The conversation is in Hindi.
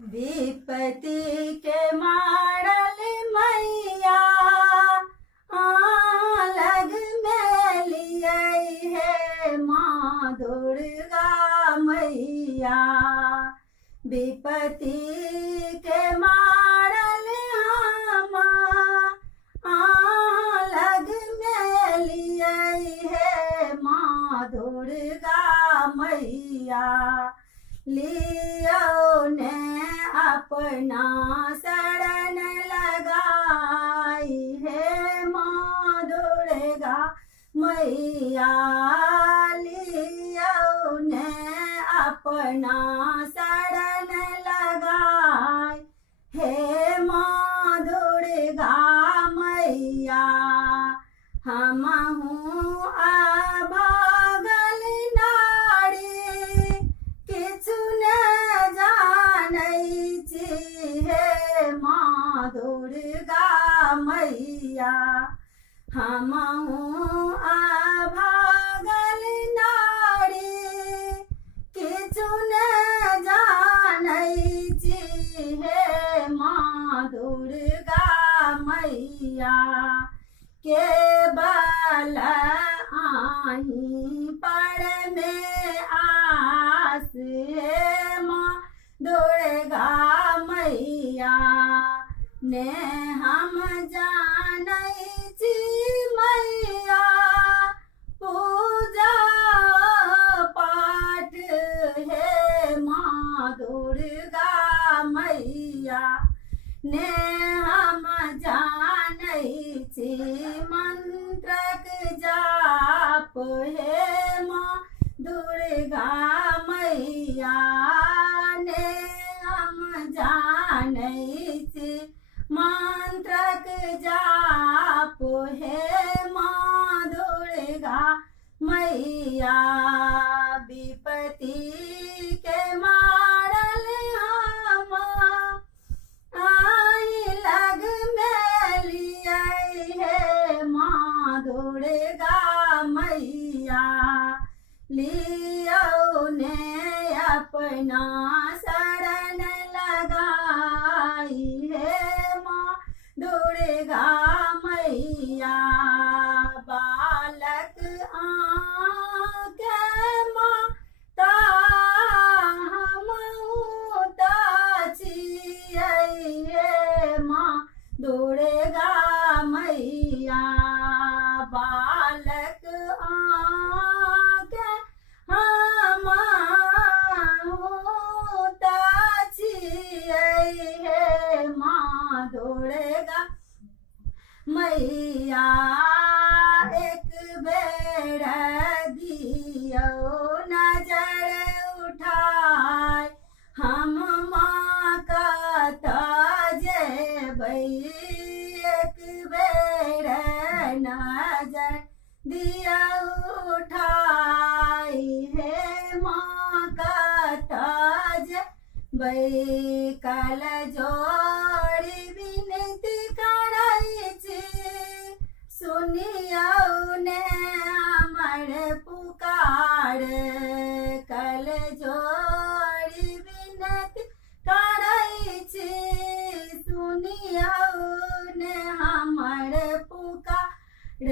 विपत्ति के मारल मैया लग में लिये है माँ दुर्गा मैया। विपत्ति के मारल हम लग में लिये है माँ दुर्गा मैया। लियो ने अपना शरण लगाई है माँ दुर्गा मैया। लियो ने अपना शरण लगाई है माँ दुर्गा मैया। हमहूँ अभागल नारी किछु न जानै छी हे माँ दुर्गा मैया। हमहूँ अभागल नारी किछु न जानै छी हे माँ दुर्गा मैया। केवल आहीं पर में आस है माँ दुर्गा मैया। ने हम जानै छी मैया पूजा पाठ है माँ दुर्गा मैया। ने हम जानै छी मंत्रक जाप है माँ दुर्गा मैया। ने हम जानै छी मंत्रक जाप है माँ दुर्गा मैया। विपत्ति के मारल हम लग में लिये है माँ दुर्गा मैया। लियो ने अपना शरण लगाई है माँ दुर्गा मैया। बालक आके माता हमहूँ छियै माँ दुर्गा मैया। बालक आके हमहूँ छियै माँ दुर्गा मैया। एक बेर दियो नजर उठाय हम माँ कतऽ जेबै। एक बेर नजर दियो उठाय हे माँ कतऽ जेबै। कल जोड़ी विनती करै छी सुनियौ ने हमर पुकार। कल जोड़ी विनती करै छी सुनियौ ने हमर पुकार।